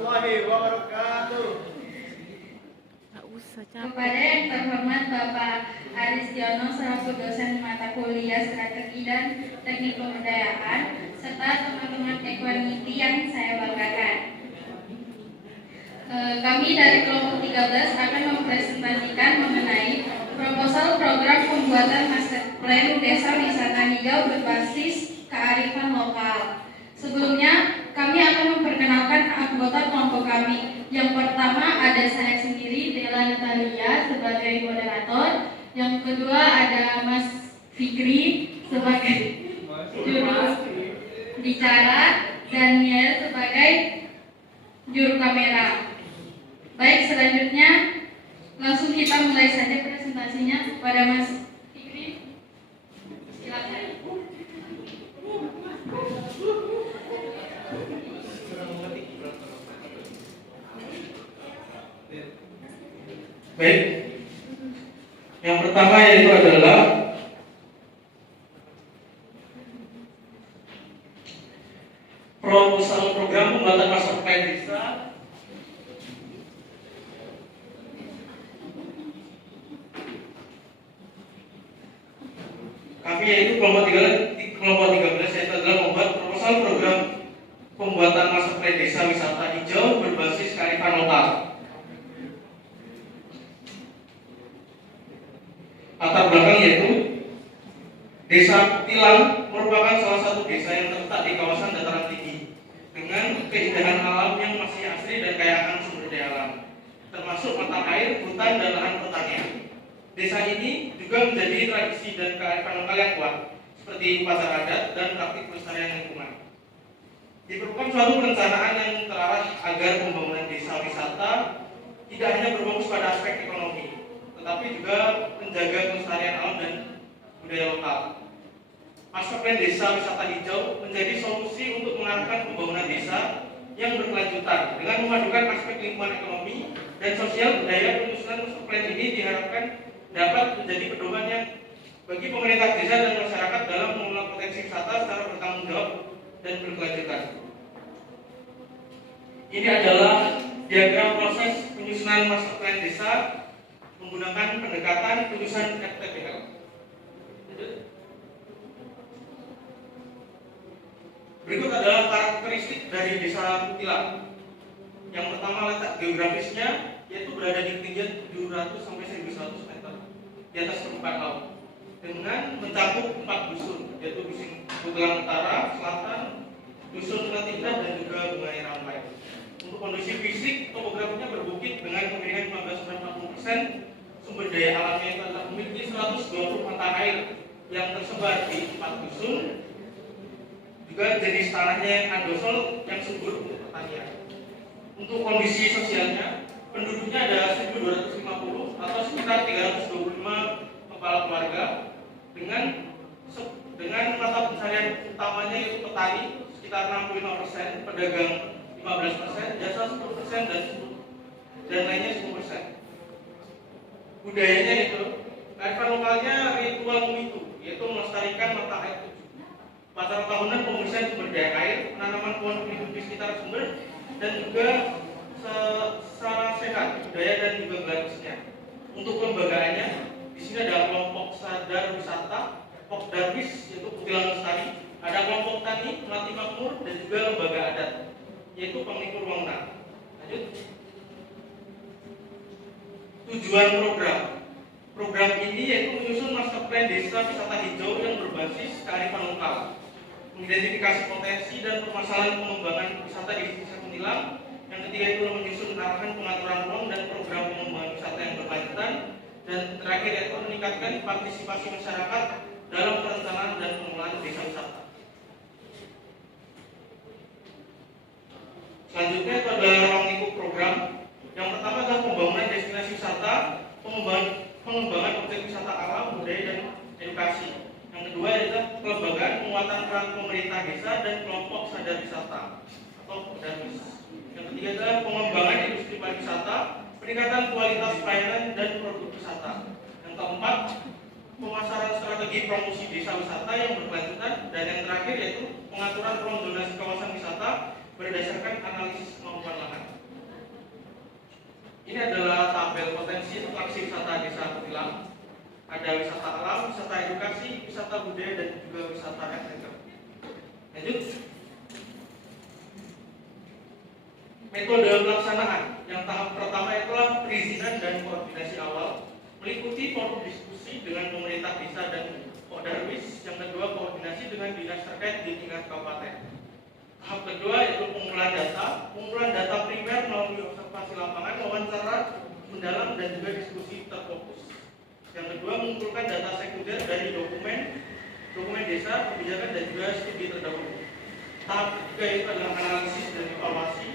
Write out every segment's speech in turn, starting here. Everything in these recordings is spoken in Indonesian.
warahmatullahi wabarakatuh. Kepada yang terhormat Bapak Aristiono selaku dosen mata kuliah Strategi dan Teknik Pemberdayaan serta teman-teman Equanimity yang saya banggakan. Kami dari kelompok 13 akan mempresentasikan mengenai proposal program pembuatan master plan desa wisata hijau berbasis kearifan lokal. Sebelumnya, kami akan memperkenalkan anggota kelompok kami. Yang pertama ada saya sendiri, Dela Natalia, sebagai moderator. Yang kedua ada Mas Fikri sebagai juru bicara, Daniel sebagai juru kamera. Baik, selanjutnya langsung kita mulai saja presentasinya kepada Mas Fikri. Silakan. Baik, yang pertama yaitu adalah proposal program pembuatan master plan desa. Kami yaitu kelompok 13 yaitu adalah membuat proposal program pembuatan master plan desa wisata hijau berbasis kearifan lokal. Latar belakang yaitu Desa Tilang merupakan salah satu desa yang terletak di kawasan dataran tinggi dengan keindahan alam yang masih asri dan kaya akan sumber daya alam, termasuk mata air, hutan, dan lahan pertanian. Desa ini juga menjadi tradisi dan kearifan lokal yang kuat, seperti pasar adat dan praktik pelestarian lingkungan. Diperlukan suatu perencanaan yang terarah agar pembangunan desa wisata tidak hanya berfokus pada aspek ekonomi, tetapi juga menjaga kelestarian alam dan budaya lokal. Master plan desa wisata hijau menjadi solusi untuk mengarahkan pembangunan desa yang berkelanjutan dengan memadukan aspek lingkungan ekonomi dan sosial budaya. Penyusunan master plan ini diharapkan dapat menjadi pedoman yang bagi pemerintah desa dan masyarakat dalam mengelola potensi wisata secara bertanggung jawab dan berkelanjutan. Ini adalah diagram proses penyusunan master plan desa menggunakan pendekatan tulisan FTPL. Berikut adalah karakteristik dari desa Tilang. Yang pertama, letak geografisnya yaitu berada di ketinggian 700 sampai 1100 meter di atas permukaan laut dengan mencakup 4 dusun, yaitu dusun Tilang Utara, Selatan, dusun Latindah, dan juga Bungai Rampai. Untuk kondisi fisik, topografinya berbukit dengan kemiringan 15-40%. Sumber daya alamnya itu adalah memiliki 120 mata air yang tersebar di 4 dusun. Juga jenis tanahnya yang andosol yang subur untuk pertanian. Untuk kondisi sosialnya, penduduknya ada 1.250 atau sekitar 325 kepala keluarga dengan mata pencarian utamanya yaitu petani sekitar 65%, pedagang 15%, jasa 10%, dan lainnya 10%. Budayanya itu, kearifan lokalnya ritual memitu, yaitu melestarikan mata air tujuh. Acara tahunan pembersihan sumber daya air, penanaman pohon pelindung di sekitar sumber, dan juga secara sehat budaya dan juga grafisnya. Untuk kelembagaannya, di sini ada kelompok sadar wisata, Pokdarwis yaitu Kutilang Lestari, ada kelompok tani, Melati Makmur, dan juga lembaga adat yaitu Penglikur Wangunan. Lanjut. Tujuan program ini yaitu menyusun master plan desa wisata hijau yang berbasis kearifan lokal, mengidentifikasi potensi dan permasalahan pengembangan wisata di desa Tilang. Yang ketiga itu menyusun arahan pengaturan ruang dan program pengembangan wisata yang berkelanjutan, dan terakhir yaitu meningkatkan partisipasi masyarakat dalam perencanaan dan pengelolaan desa wisata. Selanjutnya itu adalah ruang lingkup program. Yang pertama adalah pembangunan destinasi wisata, pengembangan objek wisata alam, budaya, dan edukasi. Yang kedua adalah kelembagaan penguatan peran pemerintah desa dan kelompok sadar wisata atau Pokdarwis. Yang ketiga adalah pengembangan industri pariwisata, peningkatan kualitas pelayanan dan produk wisata. Yang keempat, pemasaran strategi promosi desa wisata yang berkelanjutan, dan yang terakhir yaitu pengaturan ruang zonasi kawasan wisata berdasarkan analisis kemampuan lahan. budaya dan juga wisata adventure. Lanjut. Metode pelaksanaan. Yang tahap pertama itulah perizinan dan koordinasi awal, meliputi forum diskusi dengan pemerintah desa dan Darwis. Yang kedua, koordinasi dengan dinas terkait di tingkat kabupaten. Tahap kedua yaitu pengumpulan data primer melalui observasi lapangan, wawancara mendalam dan juga diskusi terfokus. Yang kedua, mengumpulkan data sekunder dari dokumen desa, kebijakan dan juga studi terdahulu. Tahap ketiga itu adalah analisis dan evaluasi,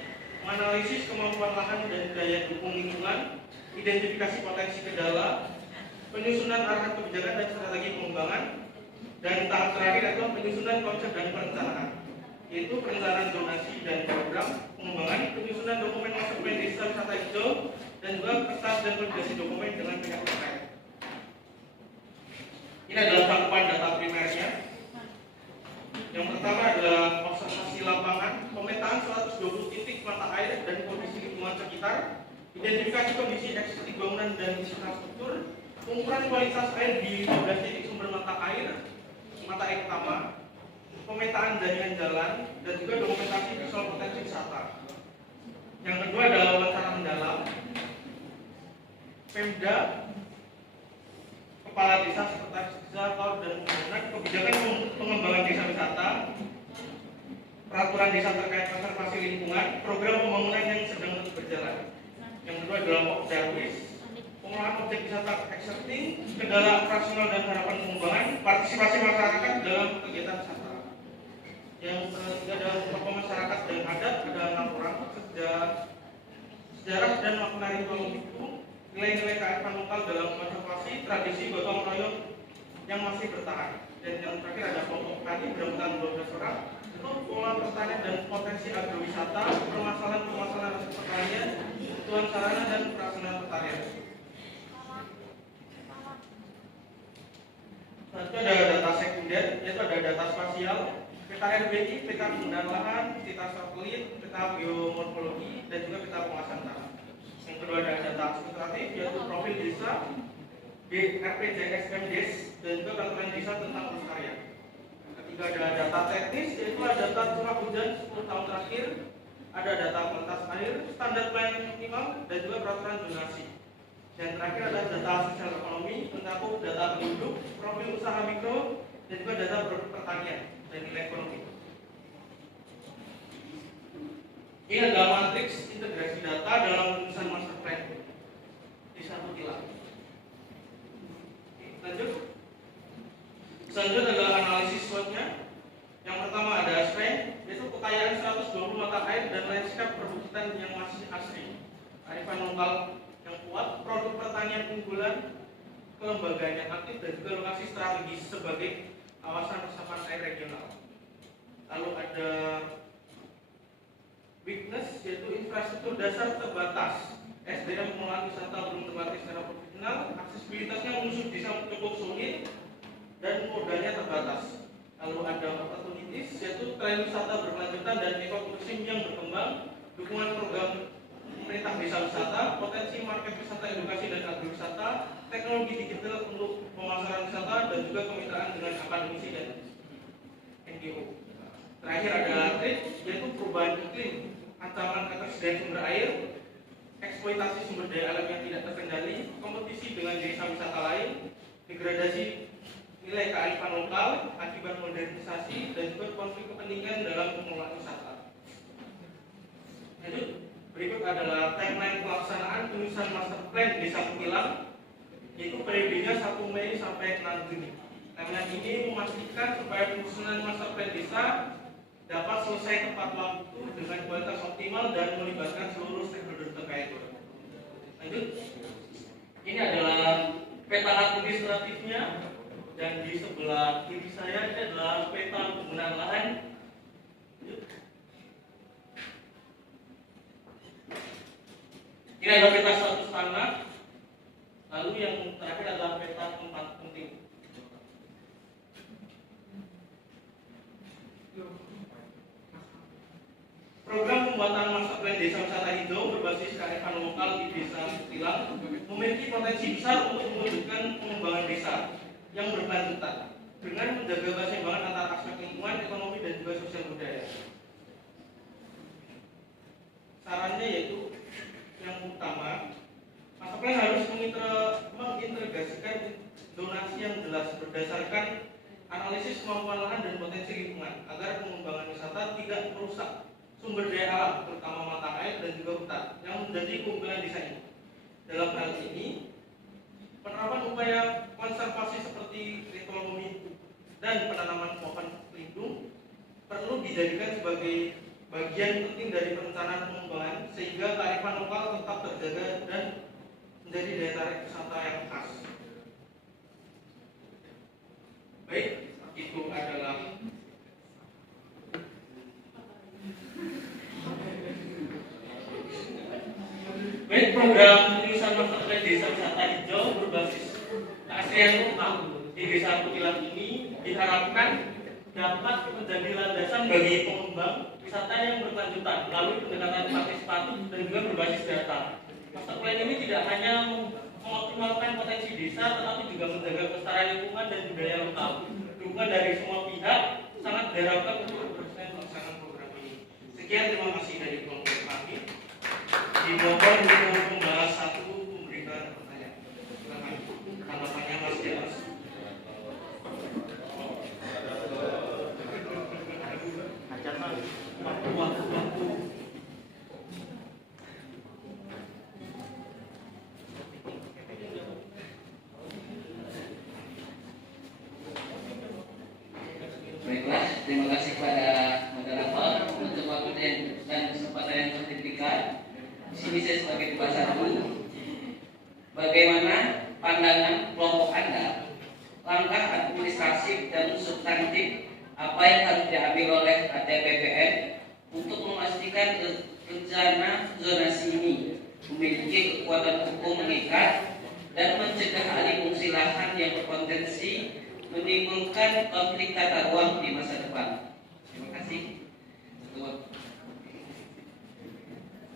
menganalisis kemampuan lahan dan daya dukung lingkungan, identifikasi potensi kendala, penyusunan arahan kebijakan dan strategi pengembangan, dan tahap terakhir adalah penyusunan konsep dan perencanaan, yaitu perencanaan zonasi dan program pengembangan, penyusunan dokumen master plan desa wisata hijau, dan juga kertas dan validasi dokumen dengan pihak terkait. Ini adalah cakupan data primernya. Yang pertama adalah observasi lapangan, pemetaan 120 titik mata air dan kondisi lingkungan sekitar, identifikasi kondisi estetik bangunan dan infrastruktur, pengukuran kualitas air di 15 titik sumber mata air utama, pemetaan jaringan jalan, dan juga dokumentasi visual potensi wisata. Yang kedua adalah wawancara mendalam. Pemda, kepala desa, sekretaris desa, dan pembangunan, kebijakan pengembangan desa wisata, peraturan desa terkait konservasi lingkungan, program pembangunan yang sedang berjalan. Yang kedua adalah Darwis, pengolahan objek wisata existing, kendala operasional dan harapan pengembangan, partisipasi masyarakat dalam kegiatan wisata. Yang ketiga adalah tokoh masyarakat dan adat, ada laporan sejarah dan makna ritual itu, nilai-nilai kearifan lokal dalam konservasi, tradisi gotong royong yang masih bertahan. Dan yang terakhir ada kelompok tani beranggotakan 12 orang, itu pola pertanian dan potensi agrowisata, permasalahan pertanian, kebutuhan sarana dan prasarana pertanian. Selanjutnya ada data sekunder, yaitu ada data spasial, peta RBI, peta penggunaan lahan, peta satelit, peta geomorfologi, dan juga peta penguasaan tanah. Yang kedua ada data administratif, yaitu profil desa, RPJSMDes, dan juga peraturan desa tentang urus karya. Yang ketiga ada data teknis, yaitu ada data curah hujan 10 tahun terakhir, ada data kualitas air, standar pelayanan minimal, dan juga peraturan zonasi. Dan terakhir ada data sosial ekonomi, mencakup data penduduk, profil usaha mikro, dan juga data produk pertanian dan nilai ekonomi. Ini adalah matriks integrasi data dalam penulisan master plan di satu kilang. Lanjut. Selanjutnya adalah analisis SWOT-nya. Yang pertama ada strength, yaitu kekayaan 120 mata air dan landscape perbukitan yang masih asri, kearifan lokal yang kuat, produk pertanian unggulan, kelembagaan yang aktif, dan juga lokasi strategis sebagai kawasan resapan air regional. Lalu ada weakness, yaitu infrastruktur dasar terbatas, SDM pengelolaan wisata belum terlatih secara profesional, aksesibilitasnya musuh bisa cukup sulit, dan modalnya terbatas. Lalu ada opportunities, yaitu tren wisata berkelanjutan dan ekoturism yang berkembang, dukungan program pemerintah desa wisata, potensi market wisata edukasi dan agrowisata, teknologi digital untuk pemasaran wisata, dan juga kemitraan dengan akademisi dan NGO. Terakhir ada trade, yaitu perubahan iklim, ancaman ketersediaan sumber air, eksploitasi sumber daya alam yang tidak terkendali, kompetisi dengan desa wisata lain, degradasi nilai kearifan lokal akibat modernisasi, dan juga konflik kepentingan dalam pengelolaan wisata. Lanjut. Berikut adalah timeline pelaksanaan penyusunan master plan desa Kukilang, yaitu periodenya 1 Mei sampai 6 Juni. Timeline ini memastikan supaya penyusunan master plan desa dapat selesai tepat waktu dengan kualitas optimal dan melibatkan seluruh stakeholder terkait. Lanjut. Ini adalah peta administratifnya, dan di sebelah kiri saya ini adalah peta penggunaan lahan. Ini adalah peta status tanah. Lalu yang terakhir adalah peta tempat penting. Program pembuatan master plan desa wisata hijau berbasis kearifan lokal di desa Kukilang memiliki potensi besar untuk mewujudkan pengembangan desa yang berkelanjutan dengan menjaga keseimbangan antara aspek lingkungan, ekonomi, dan juga sosial budaya. Sarannya yaitu yang utama, master plan harus mengintegrasikan zonasi yang jelas berdasarkan analisis kemampuan lahan dan potensi lingkungan agar pengembangan wisata tidak merusak sumber daya alam terutama mata air dan juga hutan yang menjadi keunggulan desa ini. Dalam hal ini, penerapan upaya konservasi seperti ritual memilih dan penanaman pohon lindung perlu dijadikan sebagai bagian penting dari perencanaan pengembangan sehingga kearifan lokal tetap terjaga dan menjadi daya tarik wisata yang khas. Baik, itu adalah program penulisan master plan desa wisata hijau berbasis keaslian lokal di Desa Kutilang ini diharapkan dapat menjadi landasan bagi pengembang wisata yang berkelanjutan melalui pendekatan partisipatif dan juga berbasis data. Master plan ini tidak hanya mengoptimalkan potensi desa, tetapi juga menjaga kelestarian lingkungan dan budaya lokal. Dukungan dari semua pihak sangat diharapkan untuk berhasilnya pelaksanaan program ini. Sekian, terima kasih dari kelompok kami. Dimohon untuk membahas satu memberikan pertanyaan. Silakan. Tanggapannya Mas James. Waktu. Baiklah, terima kasih kepada moderator untuk waktu dan kesempatan yang diberikan. Di sini saya sebagai ketua satu, bagaimana pandangan kelompok Anda langkah administratif dan substantif apa yang harus diambil oleh ATPPN untuk memastikan rencana zonasi ini memiliki kekuatan hukum mengikat dan mencegah alih fungsi lahan yang berpotensi menimbulkan konflik tata ruang di masa depan. Terima kasih.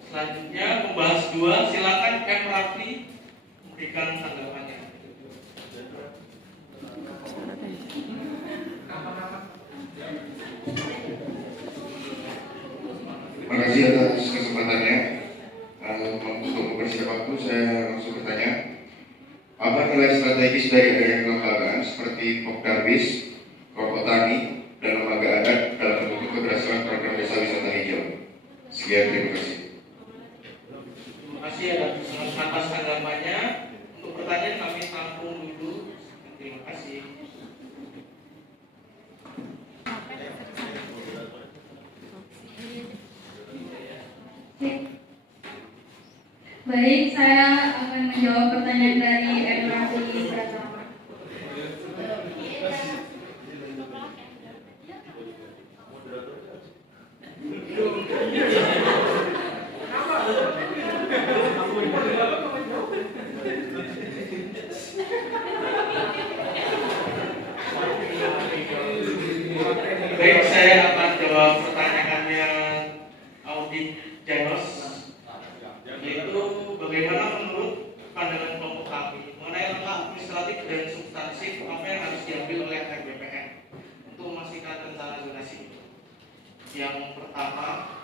Selanjutnya membahas dua, silakan M. Rafli memberikan tanggapannya. Terima kasih atas kesempatannya. Untuk mempersiapkan waktu, saya langsung bertanya, apa nilai strategis dari adanya kelembagaan seperti Pokdarbis, kelompok tani, dan lembaga adat dalam mendukung keberhasilan program desa wisata hijau? Sekian, terima kasih. Terima kasih atas tanggapannya. Untuk pertanyaan kami tampung dulu. Terima kasih. Baik, saya akan menjawab pertanyaan dari M. Rafli Pratama. Baik, saya akan jawab pertanyaannya Audit Janos, yaitu bagaimana menurut pandangan kelompok kami mengenai langkah administratif dan substansif apa yang harus diambil oleh RBPN untuk memastikan rencana zonasi. Yang pertama,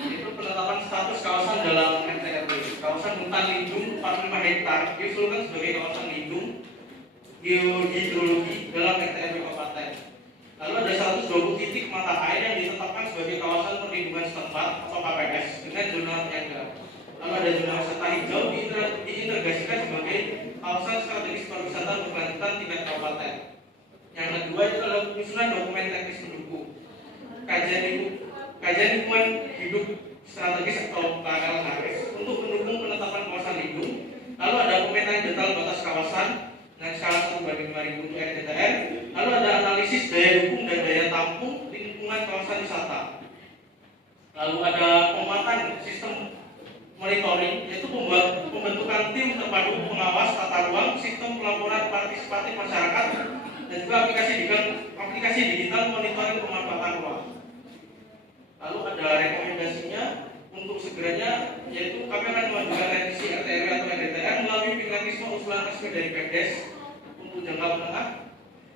itu penetapan status kawasan dalam RTRW. Kawasan hutan lindung 45 hektar diusulkan sebagai kawasan lindung geohidrologi dalam RTRW Kabupaten. Lalu ada 120 titik mata air yang ditetapkan sebagai kawasan perlindungan setempat atau KPS dengan zona penyangga. Lalu ada zona wisata hijau diintegrasikan sebagai kawasan strategis pariwisata berkelanjutan tingkat kabupaten. Yang kedua itu adalah penyusunan dokumen teknis pendukung. Kajian lingkungan hidup strategis atau KLHS untuk mendukung penetapan kawasan lindung. Lalu ada pemetaan detail batas kawasan dengan skala 1/5000 untuk RDTR. Lalu ada analisis daya dukung dan daya tampung di lingkungan kawasan wisata. Lalu ada penguatan sistem monitoring, yaitu pembentukan tim terpadu pengawas tata ruang, sistem pelaporan partisipatif masyarakat, dan juga aplikasi digital monitoring pemanfaatan ruang. Lalu ada rekomendasinya untuk segeranya, yaitu kami akan mengajukan revisi RTRW atau RDTR melalui mekanisme usulan resmi dari Pemdes untuk jangka menengah,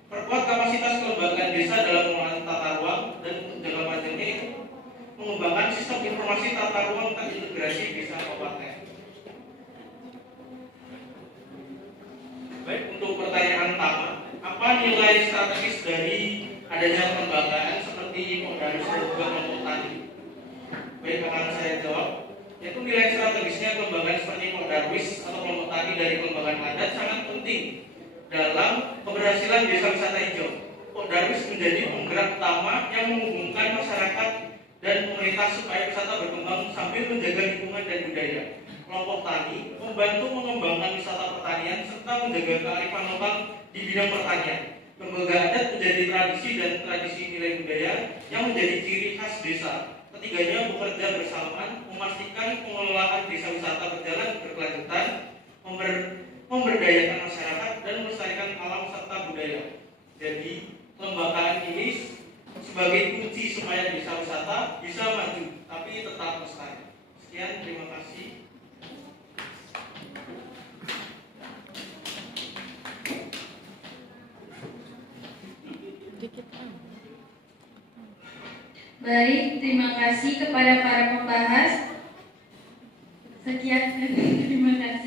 perkuat kapasitas kelembagaan desa dalam pengelolaan tata ruang, dan untuk jangka panjangnya itu mengembangkan sistem informasi tata ruang terintegrasi desa kabupaten. Baik, untuk pertanyaan pertama, apa nilai strategis dari adanya kelembagaan seperti Poldarwis dan juga kelompok tani? Baik, akan saya jawab. Yaitu nilai strategisnya kelembagaan seperti Poldarwis atau kelompok tani dari kelembagaan adat sangat penting dalam keberhasilan desa wisata hijau. Poldarwis menjadi penggerak utama yang menghubungkan masyarakat dan pemerintah supaya wisata berkembang sambil menjaga lingkungan dan budaya. Kelompok tani membantu mengembangkan wisata pertanian serta menjaga kearifan lokal di bidang pertanian. Lembaga adat menjadi tradisi dan tradisi nilai budaya yang menjadi ciri khas desa. Ketiganya bekerja bersamaan memastikan pengelolaan desa wisata berjalan berkelanjutan, memberdayakan masyarakat dan melestarikan alam serta budaya. Jadi, kelembagaan ini sebagai kunci supaya desa wisata bisa maju tapi tetap lestari. Sekian, terima kasih. Baik, terima kasih kepada para pembahas. Sekian, terima kasih.